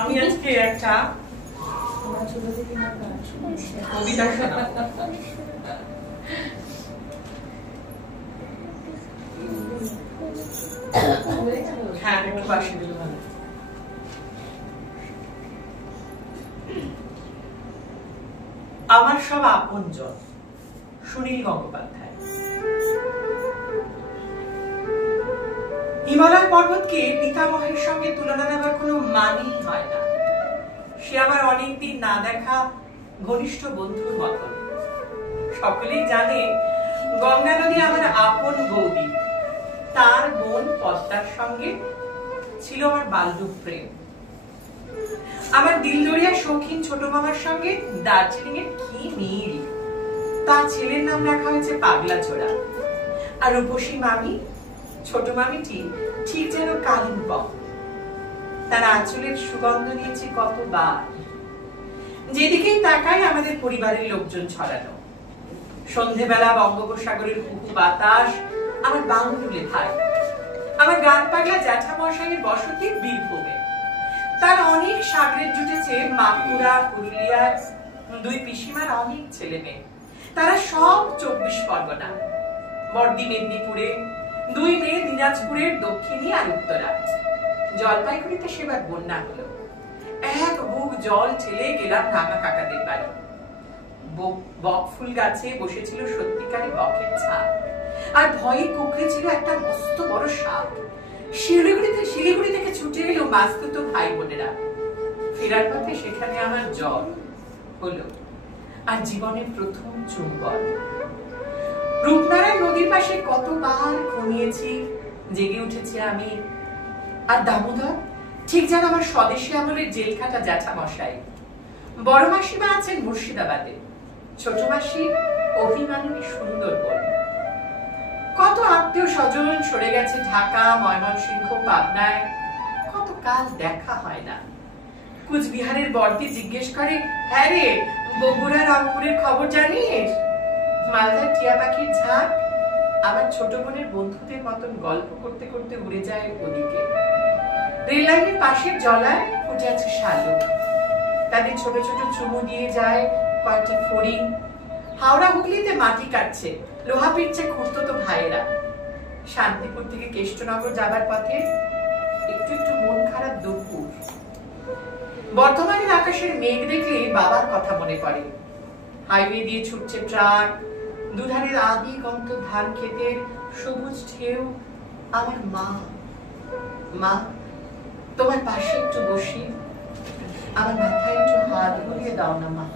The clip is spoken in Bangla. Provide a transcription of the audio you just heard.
আমি আজকে একটা কবিতা শোনাবো। হ্যাঁ, একটু বাসি দিলে ভালো। আমার সব আপনজন, সুনীল গঙ্গোপাধ্যায়। হিমালয় পর্বতকে পিতামহের সঙ্গে তুলনা দেওয়ার কোনো মানেই হয় না। সে আমার অনেকদিন না দেখা ঘনিষ্ঠ বন্ধুর মতন। সকলেই জানে গঙ্গা নদী আমার আপন বৌদি। তার বোন পদ্মার সঙ্গে ছিল আমার বাল্য প্রেম। আমার দিলদরিয়া শৌখিন ছোট মামার সঙ্গে দার্জিলিং এর কি মিল। তার ছেলের নাম রাখা হয়েছে পাগলাচোরা। আর রূপসী মামি, ছোট মামিটি ঠিক যেন কালিম্পং। তার আঁচলের সুগন্ধ নিয়েছি কতবার। যেদিকেই তাকাই আমাদের পরিবারের লোকজন ছড়ানো। সন্ধেবেলা বঙ্গোপসাগরের কুকু বাতাস আমার বাংলুলে ভাই। আমার গান পাগলা জ্যাঠামশাইয়ের বসতি বীরভূমে। তার অনেক সাগরের জুটেছে বাঁকুড়া, পুরুলিয়ার দুই পিসিমার অনেক ছেলে মেয়ে। তারা সব 24 পরগনা। বর্দি মেদিনীপুরে, দুই মেয়ে দিনাজপুরের দক্ষিণী আর উত্তরা। জলপাইগুড়িতে সেবার বন্যা হলো। এক বুক জল ঠেলে গেলাম ঢাকা কাকাদের বাড়ি। বকফুল গাছে বসেছিল সত্যিকারে বকের ছাপ। আর ভয়ে কুকড়ে ছিল একটা মস্ত বড় সাপ। শিলিগুড়ি থেকে ছুটে এলো মাস্তুতো ভাই বোনেরা। ফেরার পথে সেখানে আমার জ্বর হলো আর জীবনের প্রথম চুম্বন। রূপনারায়ণ নদীর পাশে কতবার ঘুমিয়েছি, জেগে উঠেছি আমি। আর দামোদর ঠিক যেন আমার স্বদেশী আমলের জেলখাটা জ্যাঠামশাই। বড় মাসিমা আছেন মুর্শিদাবাদে, ছোট মাসি অভিমানিনী সুন্দরবন। কত আত্মীয় স্বজন সরে গেছে ঢাকা, ময়মনসিংহ, পাবনায়। কত কাল দেখা হয় না। কুচবিহারের বর্দি জিজ্ঞেস করে, হ্যাঁ রে বগুড়া রংপুরের খবর জানিস? মালদার টিয়া পাখির ঝাঁক আমার ছোট বোনের বন্ধুদের মতন গল্প করতে করতে উড়ে যায় ওদিকে। রেললাইনের পাশের জলায় ফুটে আছে শালুক। তাদের ছোট ছোট চুমু দিয়ে যায় কয়েকটি ফড়িং। হাওড়া হুগলিতে মাটি কাটছে, লোহা পিটছে খুঁড়তো ভাইয়েরা। শান্তিপুর থেকে কেষ্টনগর যাবার পথে একটু একটু মন খারাপ দুপুর। বর্তমানের আকাশের মেঘ দেখলে বাবার কথা মনে পড়ে। হাইওয়ে দিয়ে ছুটছে ট্রাক, দুধারের আদি গন্ত ধান ক্ষেতের সবুজ ঢেউ। আমার মা, মা তোমার পাশে একটু বসি, আমার মাথায় একটু হাত বুলিয়ে দাও না মা।